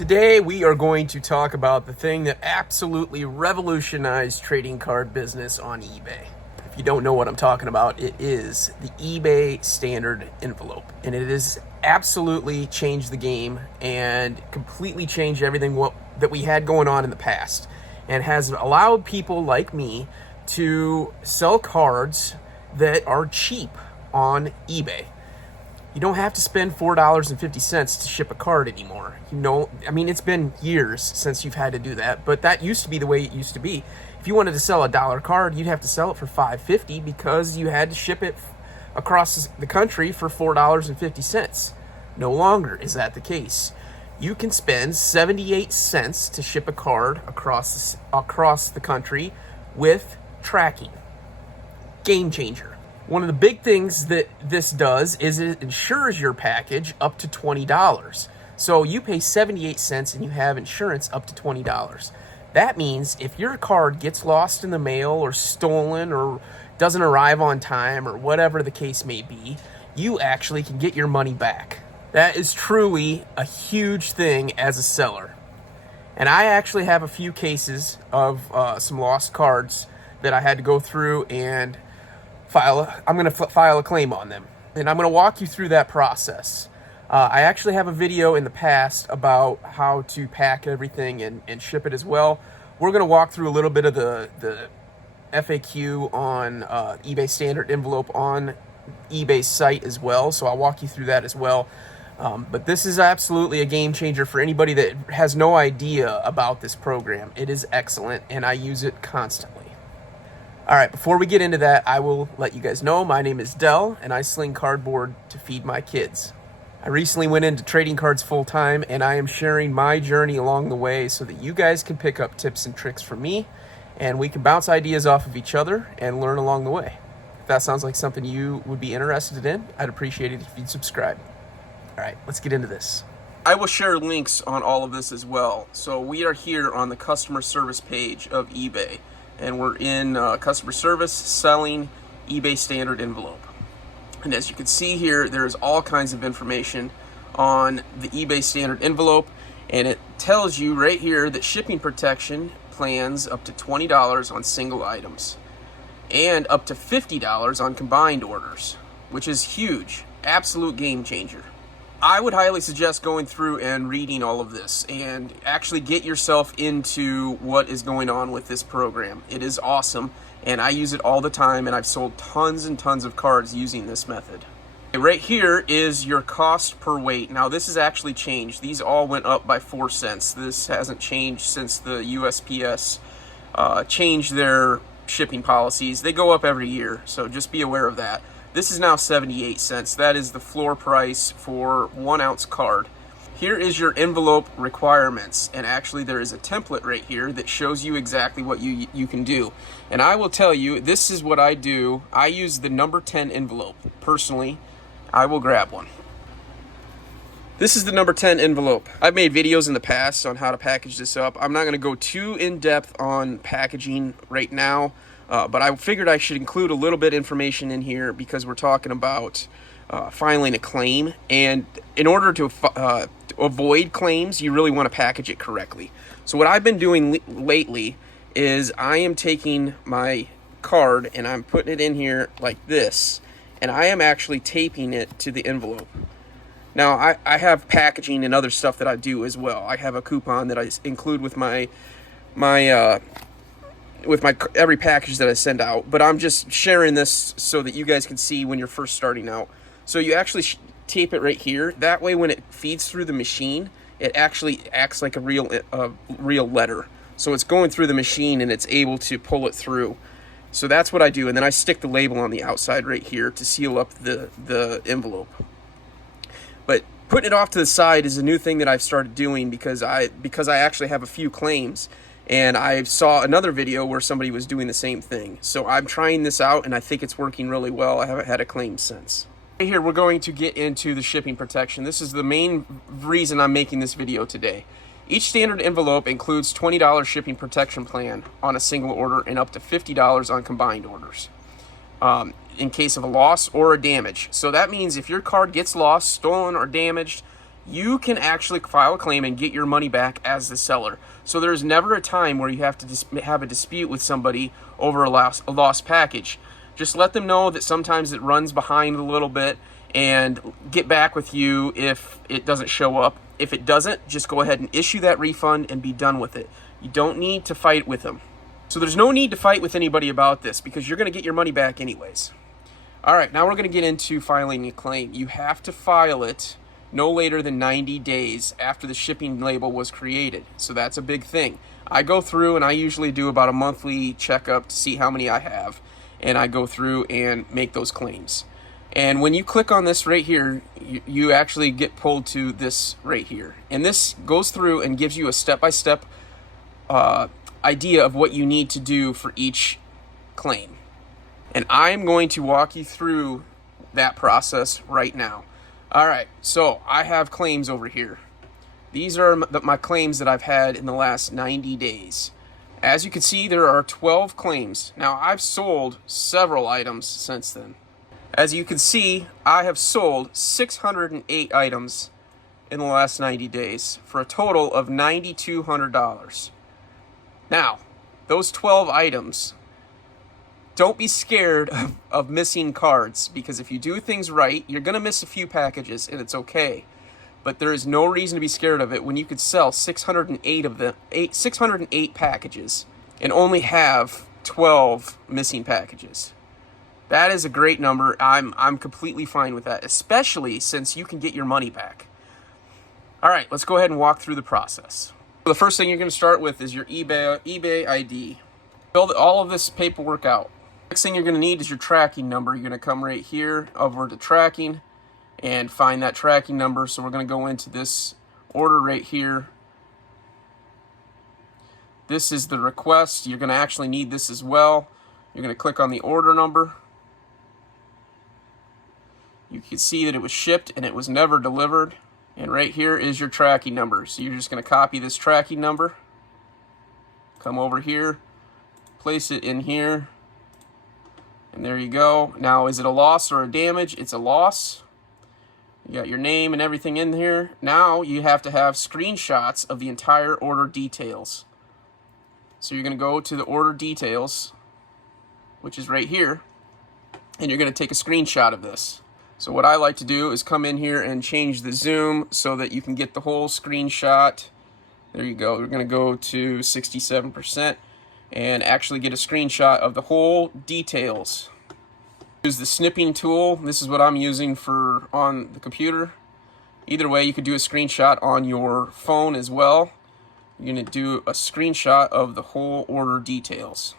Today we are going to talk about the thing that absolutely revolutionized trading card business on eBay. If you don't know what I'm talking about, it is the eBay standard envelope. And it has absolutely changed the game and completely changed everything that we had going on in the past. And has allowed people like me to sell cards that are cheap on eBay. You don't have to spend $4.50 to ship a card anymore. It's been years since you've had to do that, but that used to be the way it used to be. If you wanted to sell a dollar card, you'd have to sell it for $5.50 because you had to ship it across the country for $4.50. No longer is that the case. You can spend 78 cents to ship a card across the country with tracking. Game changer. One of the big things that this does is it insures your package up to $20. So you pay 78 cents and you have insurance up to $20. That means if your card gets lost in the mail or stolen or doesn't arrive on time or whatever the case may be, you actually can get your money back. That is truly a huge thing as a seller. And I actually have a few cases of some lost cards that I had to go through and I'm going to file a claim on them. And I'm going to walk you through that process. I actually have a video in the past about how to pack everything and ship it as well. We're going to walk through a little bit of the FAQ on eBay standard envelope on eBay's site as well. So I'll walk you through that as well. But this is absolutely a game changer for anybody that has no idea about this program. It is excellent, and I use it constantly. All right, before we get into that, I will let you guys know my name is Dell, and I sling cardboard to feed my kids. I recently went into trading cards full-time, and I am sharing my journey along the way so that you guys can pick up tips and tricks from me, and we can bounce ideas off of each other and learn along the way. If that sounds like something you would be interested in, I'd appreciate it if you'd subscribe. All right, let's get into this. I will share links on all of this as well. So we are here on the customer service page of eBay. And we're in customer service selling eBay standard envelope. And as you can see here, there's all kinds of information on the eBay standard envelope, and it tells you right here that shipping protection plans up to $20 on single items and up to $50 on combined orders, which is huge, absolute game changer. I would highly suggest going through and reading all of this and actually get yourself into what is going on with this program. It is awesome, and I use it all the time, and I've sold tons and tons of cards using this method. Right here is your cost per weight. Now this has actually changed. These all went up by 4 cents. This hasn't changed since the USPS changed their shipping policies. They go up every year, so just be aware of that. This is now 78 cents. That is the floor price for 1 ounce card. Here is your envelope requirements, and actually there is a template right here that shows you exactly what you can do. And I will tell you, this is what I do. I use the number 10 envelope. Personally, I will grab one. This is the number 10 envelope. I've made videos in the past on how to package this up. I'm not going to go too in-depth on packaging right now. But I figured I should include a little bit of information in here because we're talking about filing a claim. And in order to avoid claims, you really want to package it correctly. So what I've been doing lately is I am taking my card and I'm putting it in here like this. And I am actually taping it to the envelope. Now, I have packaging and other stuff that I do as well. I have a coupon that I include with my every package that I send out, but I'm just sharing this so that you guys can see when you're first starting out. So you actually tape it right here. That way when it feeds through the machine, it actually acts like a real letter. So it's going through the machine and it's able to pull it through. So that's what I do, and then I stick the label on the outside right here to seal up the envelope. But putting it off to the side is a new thing that I've started doing because I actually have a few claims. And I saw another video where somebody was doing the same thing. So I'm trying this out, and I think it's working really well. I haven't had a claim since. Right here, we're going to get into the shipping protection. This is the main reason I'm making this video today. Each standard envelope includes $20 shipping protection plan on a single order and up to $50 on combined orders in case of a loss or a damage. So that means if your card gets lost, stolen, or damaged, you can actually file a claim and get your money back as the seller. So there's never a time where you have to have a dispute with somebody over a lost package. Just let them know that sometimes it runs behind a little bit and get back with you if it doesn't show up. If it doesn't, just go ahead and issue that refund and be done with it. You don't need to fight with them. So there's no need to fight with anybody about this because you're going to get your money back anyways. All right, now we're going to get into filing a claim. You have to file it no later than 90 days after the shipping label was created. So that's a big thing. I go through and I usually do about a monthly checkup to see how many I have. And I go through and make those claims. And when you click on this right here, you actually get pulled to this right here. And this goes through and gives you a step-by-step idea of what you need to do for each claim. And I'm going to walk you through that process right now. All right, so I have claims over here. These are my claims that I've had in the last 90 days. As you can see, there are 12 claims. Now, I've sold several items since then. As you can see, I have sold 608 items in the last 90 days for a total of $9,200. Now, those 12 items, don't be scared of missing cards, because if you do things right, you're going to miss a few packages, and it's okay. But there is no reason to be scared of it when you could sell 608 packages and only have 12 missing packages. That is a great number. I'm completely fine with that, especially since you can get your money back. All right, let's go ahead and walk through the process. The first thing you're going to start with is your eBay ID. Fill all of this paperwork out. Next thing you're going to need is your tracking number. You're going to come right here over to tracking and find that tracking number. So we're going to go into this order right here. This is the request. You're going to actually need this as well. You're going to click on the order number. You can see that it was shipped and it was never delivered. And right here is your tracking number. So you're just going to copy this tracking number, come over here, place it in here, and there you go. Now, is it a loss or a damage? It's a loss. You got your name and everything in here. Now you have to have screenshots of the entire order details. So you're going to go to the order details, which is right here, and you're going to take a screenshot of this. So what I like to do is come in here and change the zoom so that you can get the whole screenshot. There you go. We're going to go to 67% and actually get a screenshot of the whole details. Use the snipping tool. This is what I'm using for on the computer. Either way, you could do a screenshot on your phone as well. You're going to do a screenshot of the whole order details.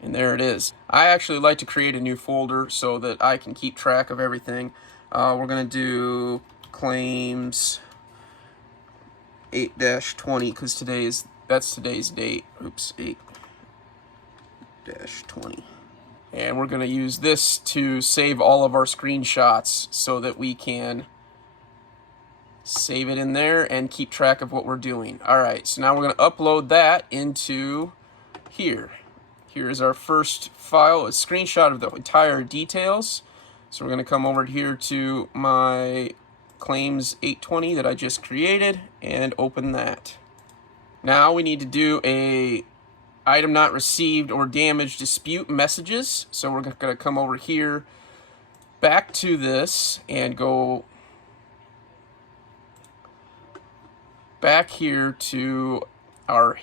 And there it is. I actually like to create a new folder so that I can keep track of everything. We're going to do claims 8-20 because that's today's date. Oops, 8-20. And we're going to use this to save all of our screenshots so that we can save it in there and keep track of what we're doing. All right, so now we're going to upload that into here. Here is our first file, a screenshot of the entire details. So we're going to come over here to my claims 820 that I just created and open that. Now we need to do a item not received or damaged dispute messages. So we're going to come over here back to this and go back here to our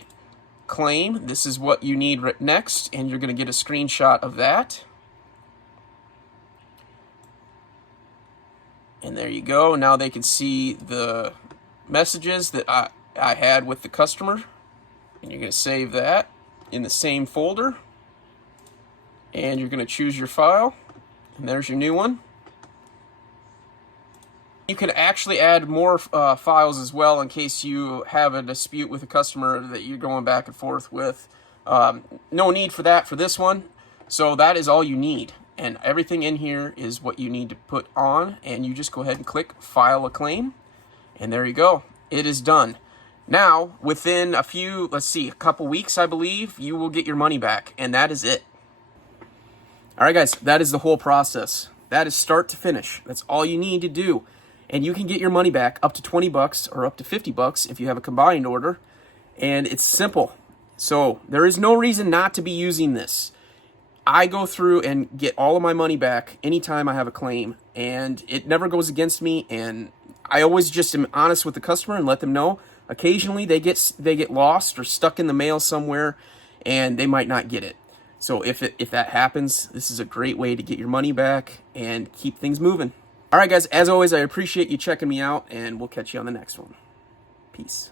claim. This is what you need right next, and you're going to get a screenshot of that. And there you go. Now they can see the messages that I had with the customer, and you're going to save that in the same folder, and you're going to choose your file, and there's your new one. You can actually add more files as well in case you have a dispute with a customer that you're going back and forth with. No need for that for this one. So that is all you need. And everything in here is what you need to put on. And you just go ahead and click File a Claim. And there you go. It is done. Now, within a couple weeks, I believe, you will get your money back. And that is it. All right, guys, that is the whole process. That is start to finish. That's all you need to do. and you can get your money back up to 20 bucks or up to 50 bucks if you have a combined order. And it's simple. So there is no reason not to be using this. I go through and get all of my money back anytime I have a claim, and it never goes against me. And I always just am honest with the customer and let them know. Occasionally they get lost or stuck in the mail somewhere, and they might not get it. So if that happens, this is a great way to get your money back and keep things moving. All right, guys, as always, I appreciate you checking me out, and we'll catch you on the next one. Peace.